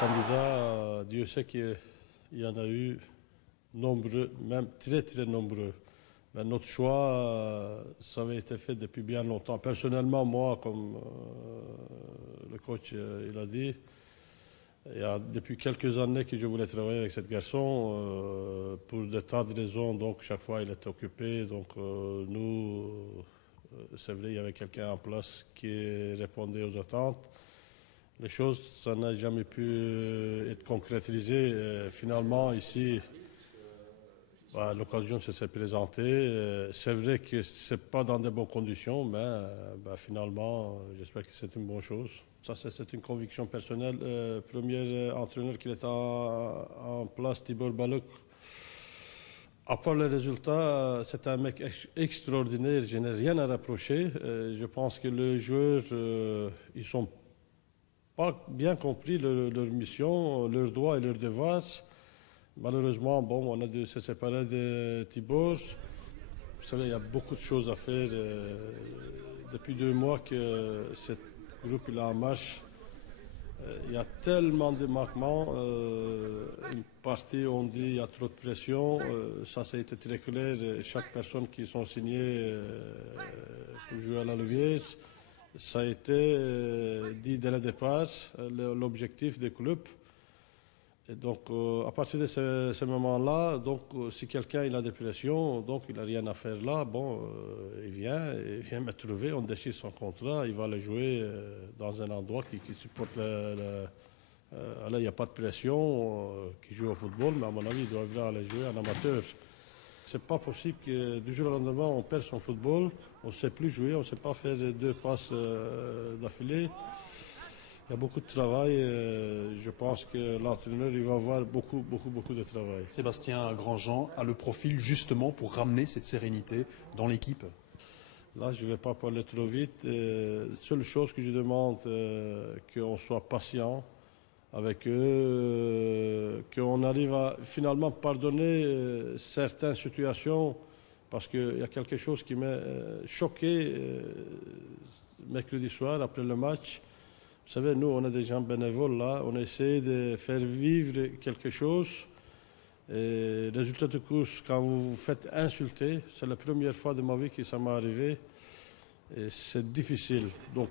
candidats, Dieu sait qu'il y en a eu nombreux, même très très nombreux. Mais notre choix, ça avait été fait depuis bien longtemps. Personnellement, moi, comme le coach il a dit, il y a depuis quelques années que je voulais travailler avec cet garçon. Pour des tas de raisons, donc chaque fois il était occupé. Donc nous, c'est vrai, il y avait quelqu'un en place qui répondait aux attentes. Les choses, ça n'a jamais pu être concrétisé. Finalement, ici, l'occasion s'est présentée. C'est vrai que c'est pas dans de bonnes conditions, mais finalement, j'espère que c'est une bonne chose. Ça, c'est une conviction personnelle. Premier entraîneur qui est en place, Tibor Balık. À part les résultats, c'est un mec extraordinaire. Je n'ai rien à reprocher. Je pense que les joueurs, ils sont pas bien compris leur mission, leurs droits et leurs devoirs. Malheureusement, bon, on a dû se séparer de Tibor. Vous savez, il y a beaucoup de choses à faire. Depuis 2 mois que ce groupe est en marche. Il y a tellement de manquements. Une partie, on dit, il y a trop de pression. Ça a été très clair. Chaque personne qui sont signées pour jouer à la Louvière, ça a été dit dès le départ, l'objectif des clubs. Et donc, à partir de ce moment-là, donc, si quelqu'un il a des pressions, donc il n'a rien à faire là, bon, il vient me trouver, on déchire son contrat, il va le jouer dans un endroit qui supporte là, il n'y a pas de pression, qui joue au football, mais à mon avis, il doit aller jouer en amateur. C'est pas possible que du jour au lendemain, on perd son football, on ne sait plus jouer, on ne sait pas faire 2 passes d'affilée. Il y a beaucoup de travail. Je pense que l'entraîneur il va avoir beaucoup de travail. Sébastien Grandjean a le profil justement pour ramener cette sérénité dans l'équipe. Là, je ne vais pas parler trop vite. La seule chose que je demande, qu'on soit patient avec eux, qu'on arrive à finalement pardonner certaines situations, parce qu'il y a quelque chose qui m'a choqué mercredi soir après le match. Vous savez, nous, on a des gens bénévoles là, on essaie de faire vivre quelque chose. Et résultat de course, quand vous vous faites insulter, c'est la première fois de ma vie que ça m'est arrivé. Et c'est difficile. Donc,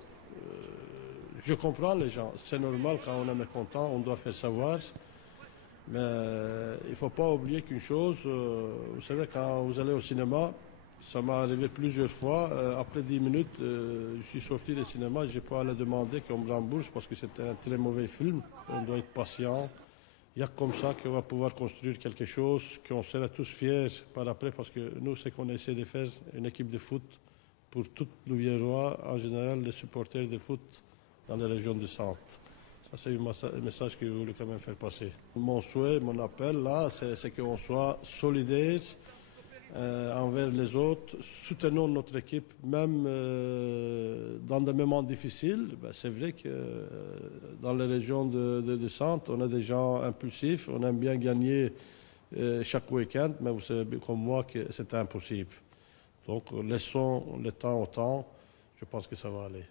je comprends les gens. C'est normal, quand on est mécontent, on doit faire savoir. Mais il ne faut pas oublier qu'une chose, vous savez, quand vous allez au cinéma, ça m'est arrivé plusieurs fois. Après 10 minutes, je suis sorti du cinéma. Je n'ai pas à le demander qu'on me rembourse parce que c'était un très mauvais film. On doit être patient. Il y a comme ça qu'on va pouvoir construire quelque chose, qu'on sera tous fiers par après, parce que nous, c'est qu'on essaie de faire une équipe de foot pour tout Louviérois, en général les supporters de foot dans les régions du centre. Ça, c'est un message que je voulais quand même faire passer. Mon souhait, mon appel, là, c'est qu'on soit solidaires envers les autres, soutenons notre équipe, même dans des moments difficiles. C'est vrai que dans les régions de centre, on a des gens impulsifs, on aime bien gagner chaque week-end, mais vous savez comme moi que c'est impossible. Donc laissons le temps au temps, je pense que ça va aller.